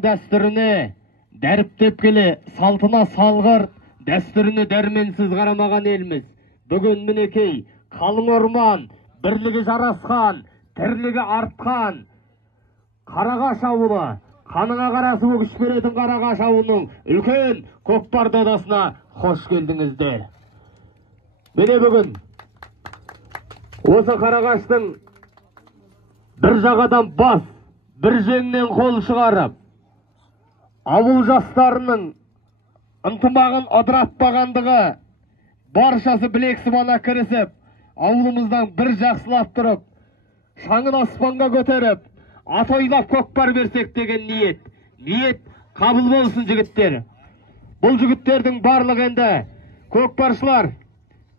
халқының дәстүріне дәріптеп келе салтына салғыр, дәстүріне дәрменсіз қарамаған елміз. Бүгін мінекей қалың орман, бірлігі жарасқан, тірлігі артқан Қарағаш ауылы, қаныңа қарасы өгіш беретін Қарағаш ауылының үлкен көкпар додасына қош келдіңіздер. Міне бүгін осы Қарағаштың бір жағадан бас, бір жеңнен қол шығарып, ауыл жастарының ынтымағын ыдыратпағандығы баршасы білек сыбана кірісіп, ауылымыздан бір жақсылап тұрып, шаңын аспанға көтеріп, атойлап көкпар берсек деген ниет қабыл болсын жігіттер. Бұл жігіттердің барлығы енді көкпаршылар,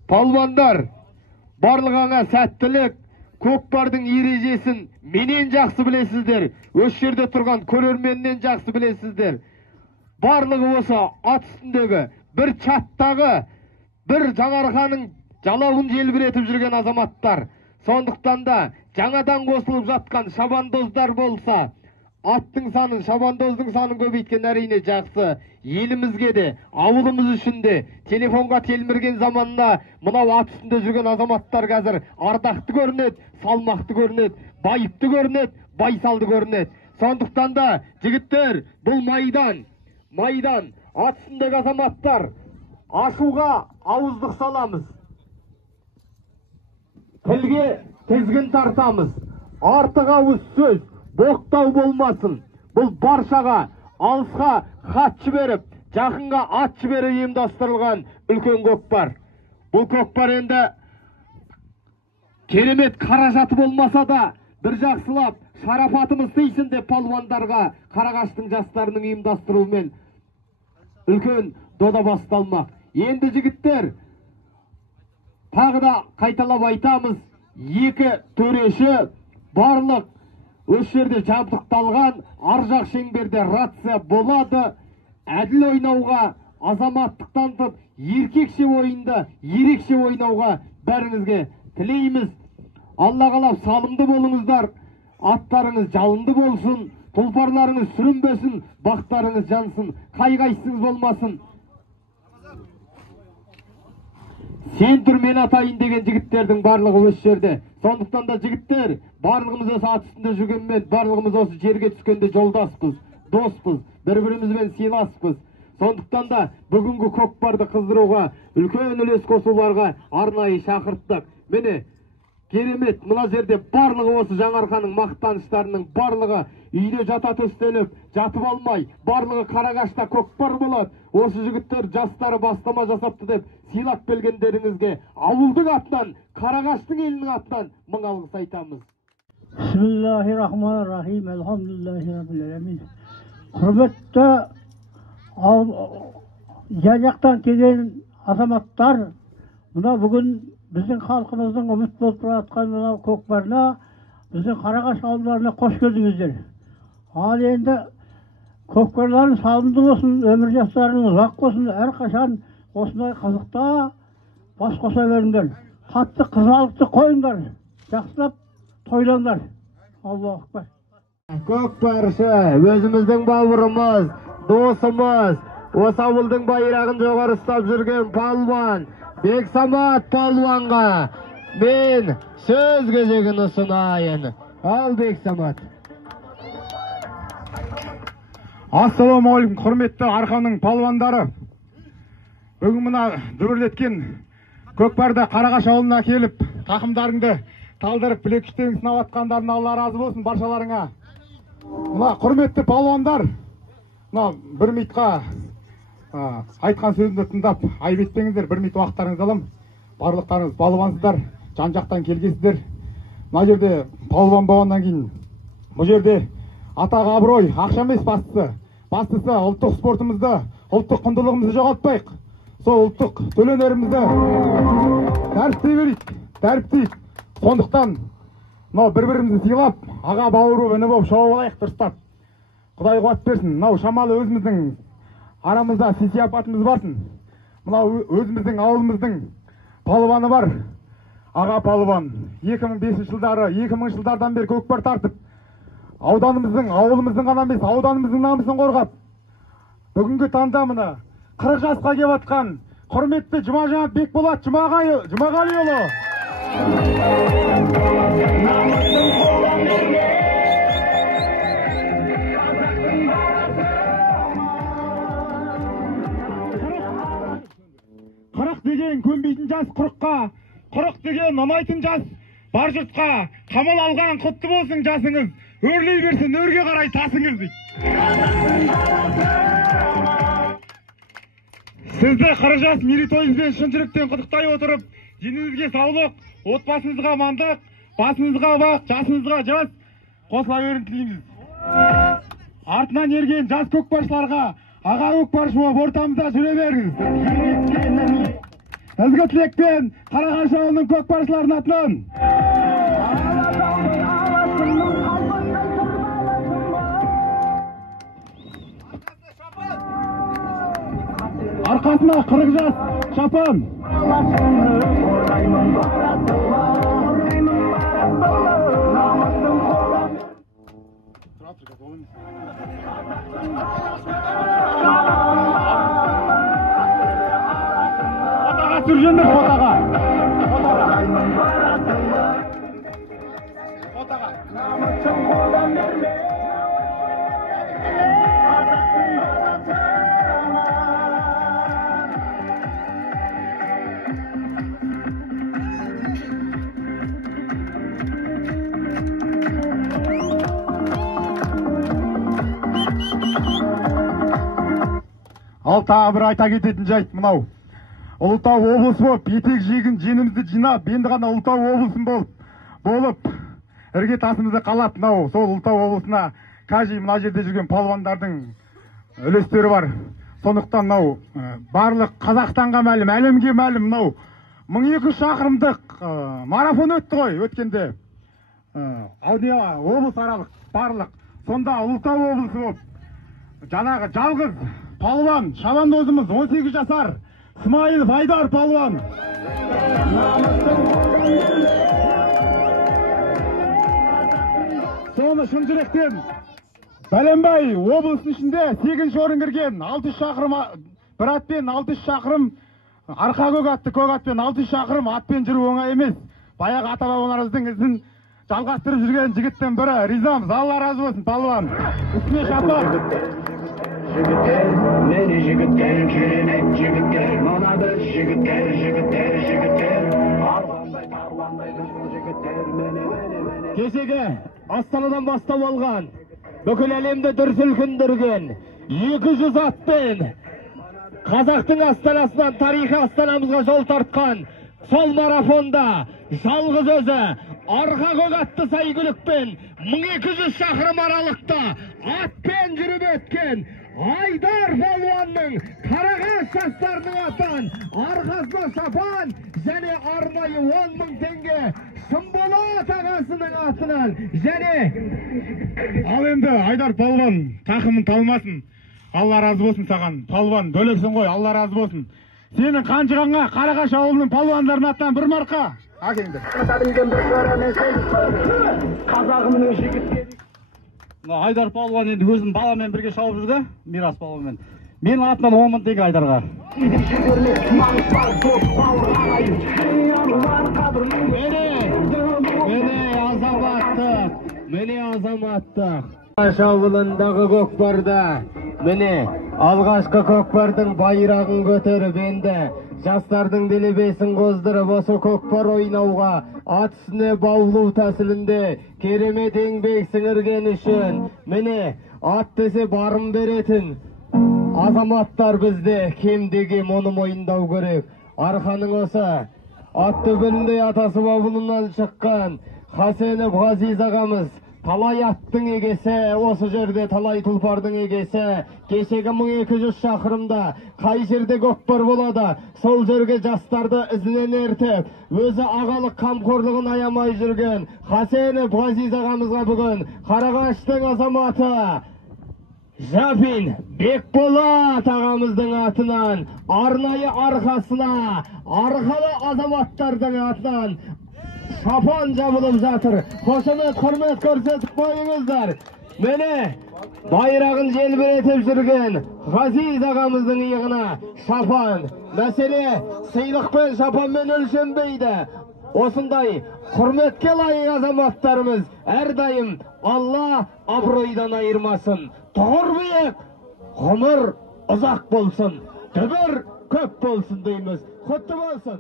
палуандар, барлығыңа сәттілік, көкпардың ережесін менен жақсы білесіздер, өз жерде тұрған көрерменнен жақсы білесіздер. Барлығы осы ат үстіндегі бір чаттағы, бір жаңарқаның жалауын желбіретіп жүрген азаматтар. Сондықтан да жаңадан қосылып жатқан шабандоздар болса, аттың санын, шабандоздың санын көбейткен әрине жақсы. Елімізге де, ауылымыз үшін де, телефонға телмірген заманында мынау ат үстінде жүрген азаматтар қазір ардақты көрінеді, салмақты көрінеді, байыпты көрінеді, байсалды көрінеді. Сондықтан да жігіттер, бұл майдан, ат үстіндегі азаматтар, ашуға ауыздық саламыз. Тілге тізгін тартамыз, артық ауыз сөз, боқтау болмасын. Бұл баршаға, алысқа хат жіберіп, жақынға ат жіберіп ұйымдастырылған үлкен көкпар. Бұл көкпар енді керемет қаражаты болмаса да, бір жақсылап, шарапатымыз дейсін деп палуандарға Қарағаштың жастарының ұйымдастыруымен үлкен дода басталмақ. Енді жігіттер, тағы да қайталап айтамыз, екі төреші барлық өз жерде жабдықталған, аржақ шеңберде рация болады. Әділ ойнауға, азаматтық танытып, еркекше ойынды, ерекше ойнауға бәріңізге тілейміз. Алла қалап салымды болыңыздар, аттарыңыз жалынды болсын, тұлпарларыңыз сүрінбесін, бақтарыңыз жансын, қайғайсыңыз болмасын. Сен тұр мен атайын деген жігіттердің барлығы өз жерде. Сондықтан да жігіттер, барлығымыз осы ат үстінде жүргенмен, барлығымыз осы жерге түскенде жолдаспыз, доспыз, бір-бірімізбен сыйласпыз. Сондықтан да бүгінгі көкпарды қыздыруға, үлкен үлес қосуларға арнайы шақырттық. Міне, керемет, мына жерде барлығы осы жаңарқаның мақтаныштарының барлығы үйде жата төстеліп, жатып алмай, барлығы Қарағашта көкпар болады. Осы жігіттер жастары бастама жасапты деп сыйлап келгендеріңізге ауылдың атынан, Қарағаштың елінің атынан мың алғыс айтамыз. Бисмиллахиррахманиррахим. Элхамдулиллахи раббил аламин. Құрметті жан-жақтан келген азаматтар, мына бүгін біздің халқымыздың үміт болып жатқан мына көкпарына, біздің Қарағаш ауылдарына қош келдіңіздер. Ал енді көкпарларын салымды болсын, өмір жастарының ұзақ болсын, әрқашан осындай қызықта бас қоса беріңдер. Қатты қызғалықты қойыңдар, жақсылап тойлаңдар. Аллаху акбар. Көкпаршы, өзіміздің бауырымыз, досымыз, осы ауылдың байрағын жоғары ұстап жүрген палуан, Бексамат палуанға мен сөз кезегін ұсынайын. Ал Бексамат. Ассаламағалейкум, құрметті Арқаның палуандары. Бүгін мына дүбірлеткен көкпарда Қарағаш ауылына келіп, тақымдарыңды талдырып, білек күштерін сынап атқандарына Алла разы болсын баршаларыңа. Мына құрметті палуандар, мына бір минутқа айтқан сөзімді тыңдап, айып етпеңіздер, бір минут уақыттарыңызды алам. Барлықтарыңыз палуансыздар, жан-жақтан келгенсіздер. Мына жерде палуан болғаннан кейін, бұл жерде атақ абырой, ақша емес бастысы. Бастысы ұлттық спортымызды, ұлттық құндылығымызды жоғалтпайық. Сол ұлттық төленерімізді дәріптейік. Сондықтан бір-бірімізді сыйлап, аға бауыры үні болып шауып алайық дұрыстап. Құдай қуат берсін. Мынау шамалы өзіміздің арамызда сияпатымыз барсын. Мынау өзіміздің ауылымыздың палуаны бар. Аға палуан 2005 жылдары, 2000 жылдардан бері көкпар тартып, ауданымыздың, ауылымыздың ғана емес, ауданымыздың намысын қорғап, бүгінгі таңда мына 40 жасқа келіп атқан құрметті Жұмажан Бекболат Жұмағалиұлы қырық деген көнбейтін жас құрыққа, құрық деген ұнайтын жас бар жұртқа, қамал алған құтты болсын жасыңыз, өрлей берсін өрге қарай тасыңыз дейді. Сізді 40 жас мерейтойыңызбен шын жүректен құттықтай отырып, деніңізге саулық, отбасыңызға амандық, басыңызға бақ, жасыңызға жас, қосыла берін тілейміз. Артынан ерген жас көкпаршыларға аға көкпаршы болып ортамызда жүре беріңіз. Ізгі тілекпен Қарағаш ауылының көкпаршыларының атынан. Арқасына 40 жас шапан. Фотоға түсіргендер, фотоға. Ал тағы бір айта кететін жайт мынау. Ұлытау облысы болып, етек жегін женімізді жинап, енді ғана Ұлытау облысын болып, ірге тасымызды қалап, мынау сол Ұлытау облысына кажи мына жерде жүрген палуандардың үлестері бар. Сондықтан мынау барлық Қазақстанға мәлім, әлемге мәлім мынау 1200 шақырымдық марафон өтті ғой өткенде. Облыс аралық барлық. Сонда Ұлытау облысы болып, жаңағы жалғыз палуан, шабандозымыз 18 жасар Смайылов Айдар палуан. Соны шын жүректен Бәленбай облысының ішінде 8-ші орын кірген, 600 шақырым бір атпен 600 шақырым арқа көк атпен 600 шақырым атпен жүру оңай емес. Баяғы ата-бабаларымыздың ізін жалғастырып жүрген жігіттен бірі. Ризамыз, Алла разы болсын палуан. Үстіне шапан. Жігіттер, мені жігіттер, керемет жігіттер, мына біз жігіттер, арғандай тарландай біздің жігіттер, мені. Кешегі Астанадан бастап алған, бүкіл әлемді дүр сілкіндірген 200 атпен қазақтың астанасынан тарихи астанамызға жол тартқан сол марафонда жалғыз өзі арқа көк атты сәйгүлікпен 1200 шақырым аралықта атпен жүріп өткен Айдар палуанның Қарағаш жастарының атынан арқасына шапан және арнайы 10.000 теңге Шымболат ағасының атынан және ал енді Айдар палуан тақымын талмасын. Алла разы болсын саған. Палуан бөлексің ғой, Алла разы болсын. Сенің қанжығаңа Қарағаш ауылының палуандарының атынан бір марқа. Әкеңдер. Қазағымның жігіттері. Айдар палуан енді өзім баламен бірге шауып жүрді, Мирас палуанмен. Менің атынан 10.000 теңге Айдарға. Міне азаматтық. Қарағаш ауылындағы көкпарда, міне алғашқы көкпардың байрағын көтеріп енді жастардың делебесін қоздырып осы көкпар ойнауға ат үстіне баулу тәсілінде керемет еңбек сіңірген үшін міне ат десе барын беретін азаматтар бізде кемде кем оны мойындау керек. Арқаның осы ат төбеліндей атасы бабылынан шыққан Хасенов Ғазиз ағамыз талай аттың егесі, осы жерде талай тұлпардың егесі. Кешегі 1200 шақырымда қай жерде көкпар болады, сол жерге жастарды ізінен ертіп, өзі ағалық қамқорлығын аямай жүрген Хасенов Ғазиз ағамызға бүгін Қарағаштың азаматы Жапин Бекболат ағамыздың атынан арнайы арқасына арқалы азаматтардың атынан şapon jabılıp жатыр. Koşamet, hürmet көрсетіп koyuңuzlar. Mene bayrağın jelbiretip жүрген Ғазиз ағамыздың иығына шапан. Мәселе сыйлықпен шапанмен өлшенбейді. Осындай құрметке лайық азаматтарымыз әрдайым Алла абыройдан айырмасын. Тұғыр биік, ғұмыр ұзақ болсын, дүбір көп болсын дейміз. Құтты болсын.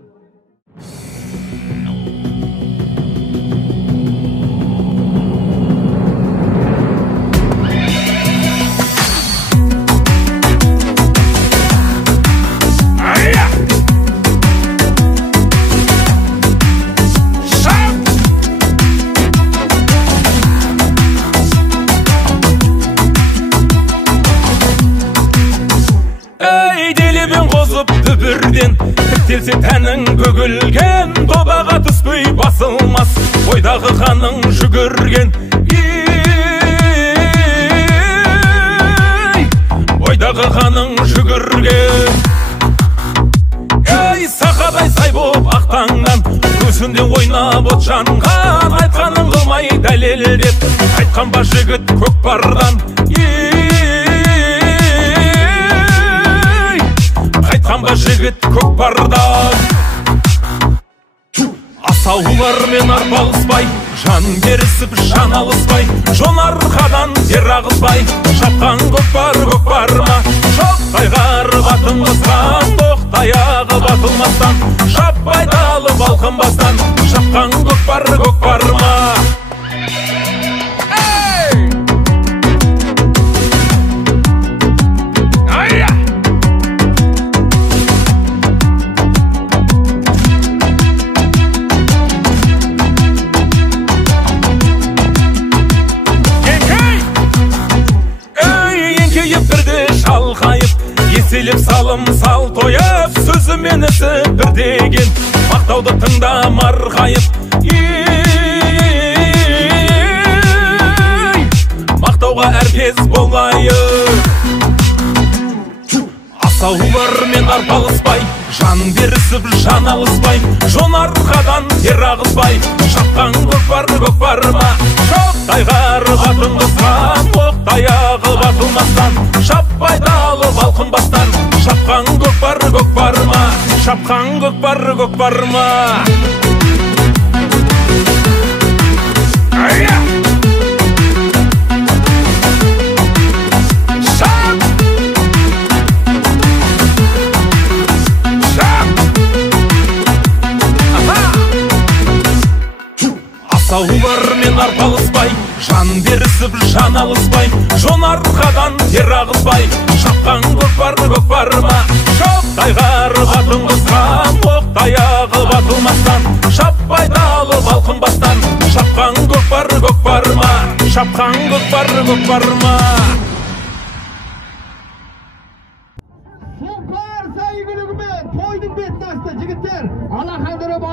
Дүбірден тіртелсе тәнің бөгілген, добаға түспей басылмас ойдағы қаның жүгірген. Ойдағы қаның жүгірген. Сақадай сай боп ақтаңнан көзінде ойнап от жанған, айтқаның қылмай дәлелдеп айтқан ба жігіт көкпардан. Айтқанба жігіт көкпардан. Асаулармен арпалыспай, жан берісіп жан алыспай, жон арқадан тер ағызбай, шапқан көкпар көкпарма. Шоқтай қарып атын басқан, тоқтай ағып атылмастан, шаппай далып алқынбастан, шапқан көкпар көкпарма. Еселеп салым сал тойып, сөзімен ісі бір деген, мақтауды тыңда марғайып. Мақтауға әркез болайық. Асаулармен арпалыспай, жан берісіп жан алыспай, жон арқадан тер ағызбай, шапқан көкпар көкпарма. Шоқтай қарып атын қысқан, оқтай ағып атылмастан, шаппай далып алқынбастан, шапқан көкпар көкпарма. Шапқан көкпар көкпарма. Асаулармен арпалыспай, жан берісіп жан алыспай, жон арқадан тер ағызбай, шапқан көкпар көкпарма. Шоқтай қарып атын қысқан, оқтай ағып атылмастан, шаппай далып алқынбастан, шапқан көкпар көкпарма. Шапқан көкпар көкпарма. Сұңқар сәйгүлігімен тойдың бетін ашты жігіттер. Алақандырып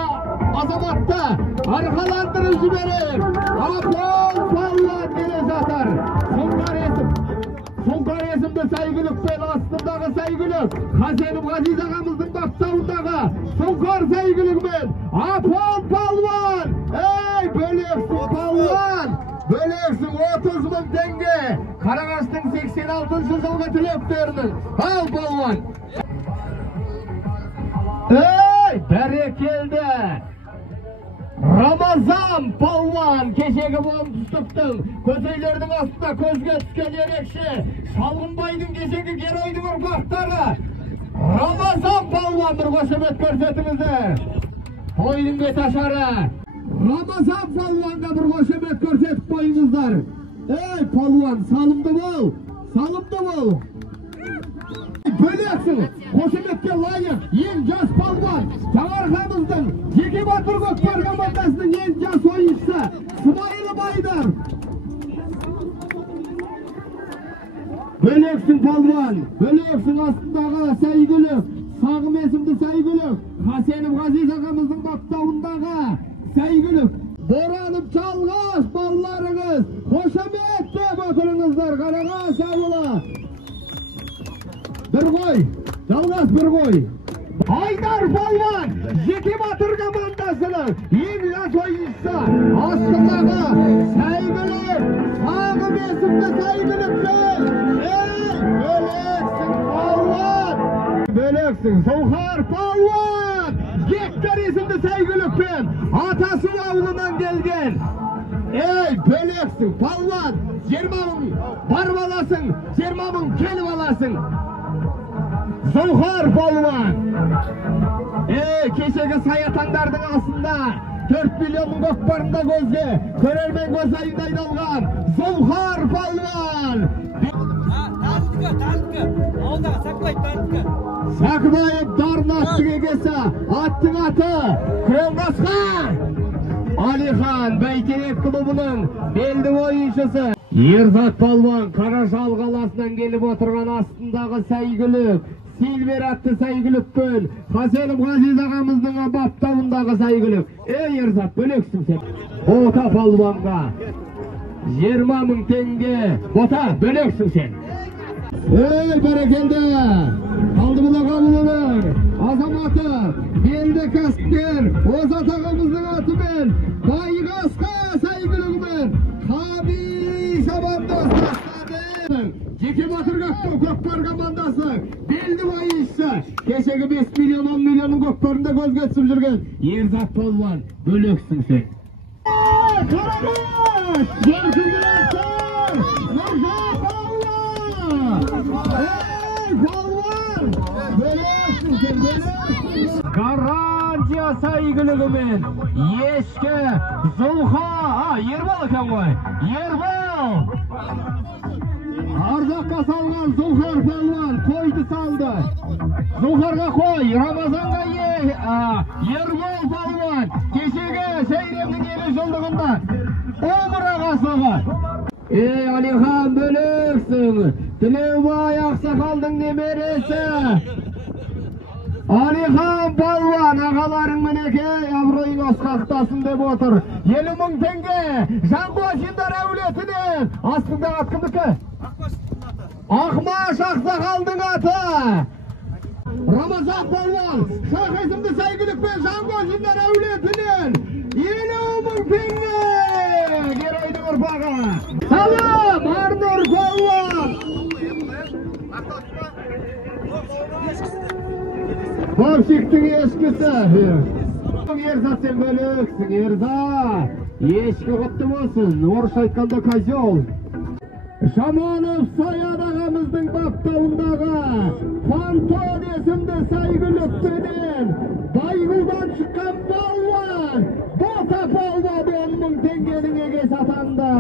азаматты арқаландырып жіберіп, апол паллан келе жатыр. Сұңқар есімді сәйгүлікпен астындағы сәйгүлік, Хасенов Ғазиз ағамыздың бақтауындағы Сұңқар сәйгүлігімен апол паллан. Ей, бөлексің паллан! Бөлексің 30 мың теңге. Қарағаштың 86-шы жылғы түлектерінің. Ал паллан! Ей, бәрекелді! Рамазан паллан кешегі оңтүстіктің көзейлердің астына көзге түскен ерекше Шалғынбайдың кешегі геройдың ұрпақтары Рамазан паллан бір қошемет көрсетіңіздер. Тойдың беташары Рамазан палланға бір қошемет көрсетіп қойыңыздар. Ей паллан, салымды бол, салымды бол. Бөлексің, қошеметке лайық ең жас палуан, Жаңарқамыздың жеке батыр көкпар командасының ең жас ойыншысы Смайылы Байдар. Бөлексің палуан, бөлексің астындағы сәйгүлік, Сағым есімді сәйгүлік, Хасенов Ғазиз ағамыздың баптауындағы сәйгүлік. Боранып çalғаш балаларыңыз, қошемет деп отырыңыздар, Қарағаш ауылы. Bir koy, жалғас bir koy. Айдар Балуан, жеке батыр команда Havasının İmlas oyuncusu aslındağı saygılık sağım esimde saygılıktır. Böleksin palvan. Böleksin Soğar palvan. Gektar esimde saygılıkpen atası avlundan gelgen. Böleksin palvan. 20'ın bar balasın, 20'ın kel balasın. Soğar palvan. Keşeke sayatandardın aslında 4 milyonun gökbarında gözge körermen göz ayında aydalgan Soğar palvan. Sakbayıp darın attık egesi attın atı Krembaska Alihan Beyterek klubunun belli oyuncusu Erzat palvan Karaşal kalasından gelip oturgan astındağı saygılık Silver attı saygılıkpön Haselim Gaziz ağamыздың baptavındağı saygılık Erzat bölöksün sen Bota palvanға 20.000 tenge Bota bölöksün sen Berekende Aldımıda kabulunur Azamatı Belde kaskер Ozat ağamыздың atımen Baygaska saygılıkmen Habis abandasın Jeke Batırgak'ta Gökbar komandası belli oyuncusu keşeki 5 milyon 10 milyonun Gökbar'ında göz geçip жүрген Erzat palvan bölöksün sen Karabaş Görkündürürsün Erzat palvan palvan bölöksün sen bölöksün Garantiya saygılığымен Eşke Zulha Erbal ekan koy Erbal Ardakka salgan Zulhar palvan koydu saldı. Zulharga koy, Ramazanға Erbal palvan kешегі Сейремнің елі жылдығында Omur'a sığı. Alihan bölöksün, Тілеубай Ақсақалдың немересі. Alihan palvan ağaların minekey abroyun asqақтасын деп отыр. 50.000 tenge Jangoşindar әулетінен астында атқындықы. Akmaş Ақсақалдың аты. Ramazan palvan Şah esimde saygılık ve Jangoşindar әулетінен 50.000 tenge. Geraydı ұрпағы. Salam Arnur palvan. Komşiktің ешкісі. Erzat sen bölöksün Erzat. Ешкі құтты болсын. Орыс айтқанда козел. Şamanov Sayad ağamыздың баптауындағы Фантон есімді saygılıkпенен Байгулдан шыққан балуан Бота palvan 10.000 tengenin egesi atанды.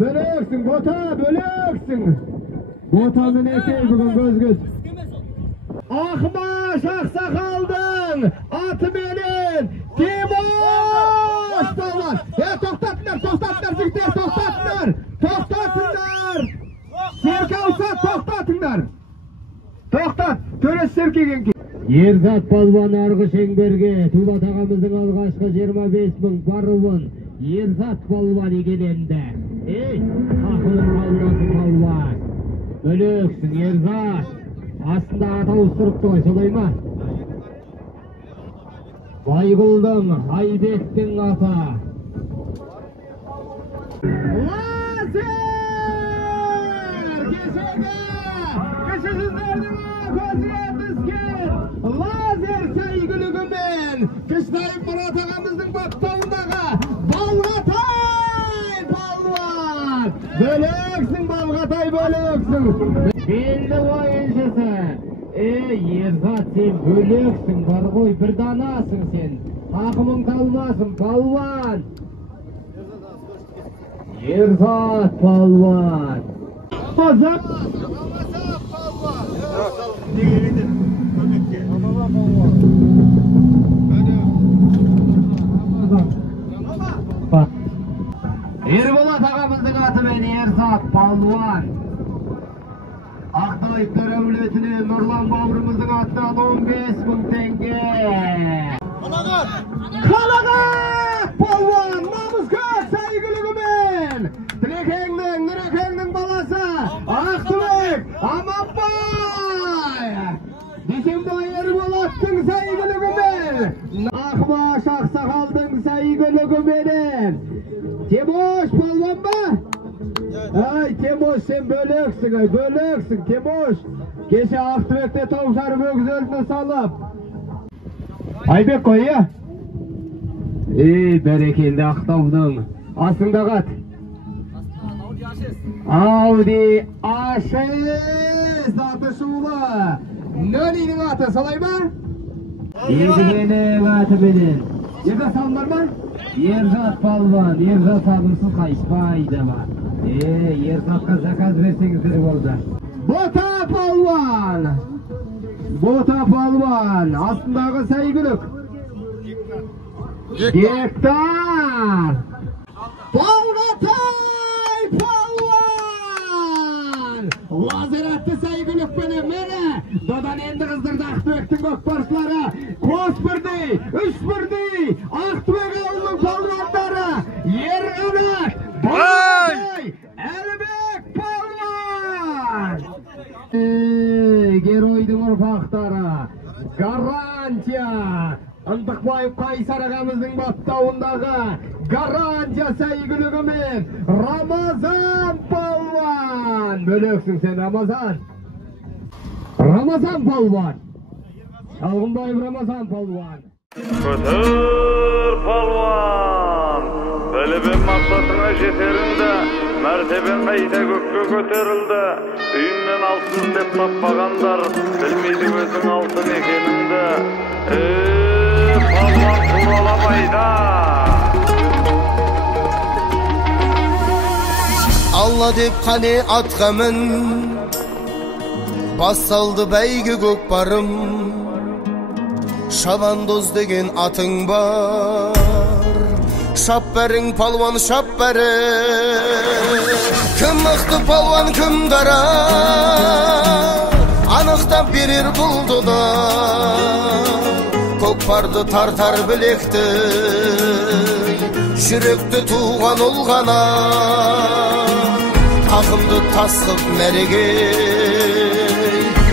Bölöksün Bota bölöksün. Botanın ekey bugün göz. Akmaş Ақсақалдың atымен Timoş palvan. Toxtatınlar jigitler toxtatınlar. Serke Usat toxtatınlar. Toxtat töres serkegen ki. Erzat palvan arғы шеңберге Тулат ағамыздың алғашқы 25.000 баруын Erzat palvan егеленді. Ақылың қалдасы palvan. Bölöksün Erzat. Aslında атауыз тұрыпты ғой, солай ма? Байгулдың, Айбектің аты. Лазер! Кешегі! Кішісіздердің көзге түскен Лазер saygılığымен Кішнайып Мұрат ағамыздың баптауындағы Балғатай palvan! Bölöksün Балғатай bölöksün! Belli oyuncusu. Erzat sen bölöksün var ғой, bir danasın sen. Takımın kalmasın palvan. Erzat palvan. Ramazan palvan. Erbolat ağamыздың atымен Erzat palvan. Ақтайыптар әулетіне Нұрлан бауырымыздың атынан 15.000 tenge. Қалағат palvan намыс көз saygılığымен Нұрекеңнің баласы Ақтыбек Аманбай Дүйсенбай Ерболаттың saygılığымен Akbaş Aksakaldın saygılığı benim. Temoş palvan mı? Ay Temoş sen bölöksün ay bölöksün Temoş. Geçe Aktübek'te tavşarı böküz öldüğünü salıp. Aybek koy ya. Berekeli Aktav'dan. Aslında kat. Audi A6 atı şuğla. Nöninin atı salay mı? Yediğine atı benim. Yerde sallar mı? Yerzat palvan, yerzat alımsız kayıspaydı var. Yerzat'a zakaz verseniz oldu. Bota palvan. Bota palvan. Aslında saygılık. Gektar. Palvatay palvan. Lazeratlı saygılık benim mene. Dodan endi kızdırdı Aktübek'tin gökbaşları. Kospırdı, üçpırdı. Aktübek yolunun palvanları. Yer önek. Palvatay. Elbek palvan. Geroydun urfaqtara. Garantiya. Andıkbayıp Kaysar ağamızın battağındağı garantiya saygılığımın Ramazan palvan. Bölöksün sen Ramazan. Ramazan palvan. Çalgınbayıp Ramazan palvan. Kötür palvan. Böyle bir maksatına jeterinde merteben kayda gökke göterildi. Üyünden altın dep tapmagandar bilmeydi özün altın ekeninde. Palvan turalamayda. Allah dep qani atqamın Bassaldı beygi gökbarım Şabandoz degen atın var Şapberin palvan şapberin Kim mıhtı palvan kim dara Anıqta birir buldu da Kokpardı tartar bilekti Şürekti tuğan olğana Takımdı taslık merege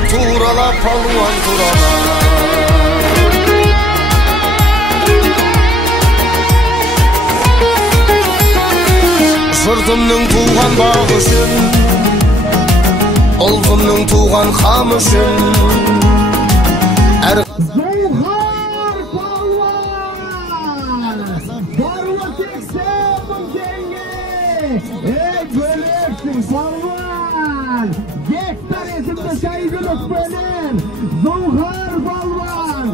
Turala palvan turala Jurdumның tuğan bağışın Olğumның tuğan xamışın Zolhar palvan. Barla 80.000 tenge. Bölöksün palvan. Gektar esimde saygılık benim. Zolhar palvan.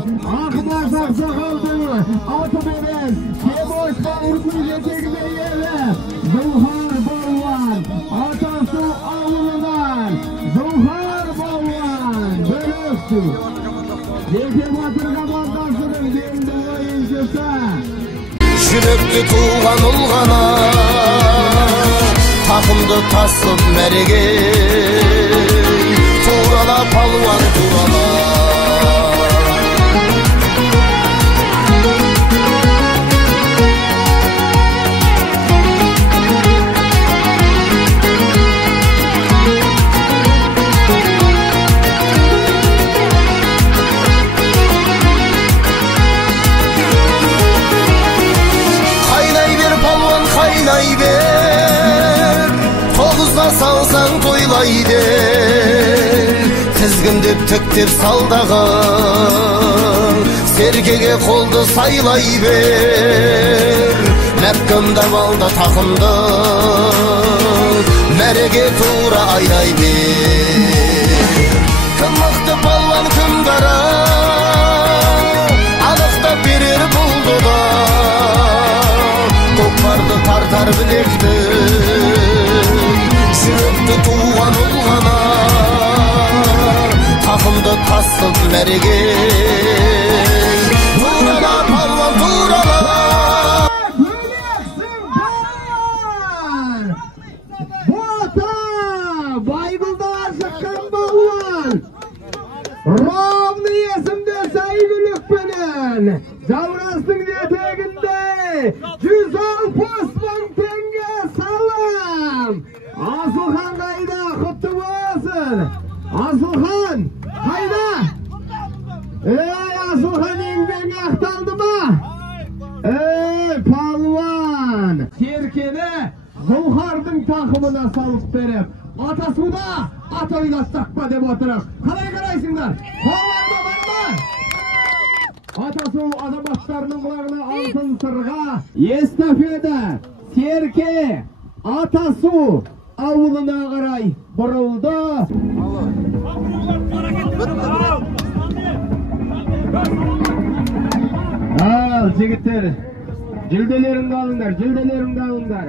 Akbaş Aksakaldın atı benim. Temoş bağırkın yetekine yere. Zolhar palvan. Atası avludan. Zolhar palvan. Bölöksün. Zeytin batırga bandasının kendi oyuncusu. Şürekti tuğan olğana Takımdı taslık merege Turala palvan turala Kaynay ver Toğuzda salsan toylaydı Tizgin dep tıktır saldağın Sergege koldu saylay ver Mekkamda balda takımda Merege tuğra aynay ver Kim mıhtı palvan kim dara Alıqta birir buldu da Kokpardı tartar bilekti Şürekti tuğan olğana Takımdı taslık merege Turala palvan turala Bölöksün palvan. Bota Baybıl'da aşıkkan palvan. Rovni esimde saygılık benim. Zavrastın yeteğinde 160.000 tenge salam. Asılhan kayda kutlu olsun. Asılhan kayda. Расылхан еңбегі ақталды ма? Палуан! Серкені Зұлхардың тақымына салып беріп, атасуда ат ойлассақ па деп отырық. Қалай қарайсыңдар? Палуанда бар ма? Атасу азаматтарының құлағына алтын сырға эстафета Серке Атасу ауылына қарай бұрылды. Ал жігіттер, жүлделеріңді алыңдар, жүлделеріңді алыңдар.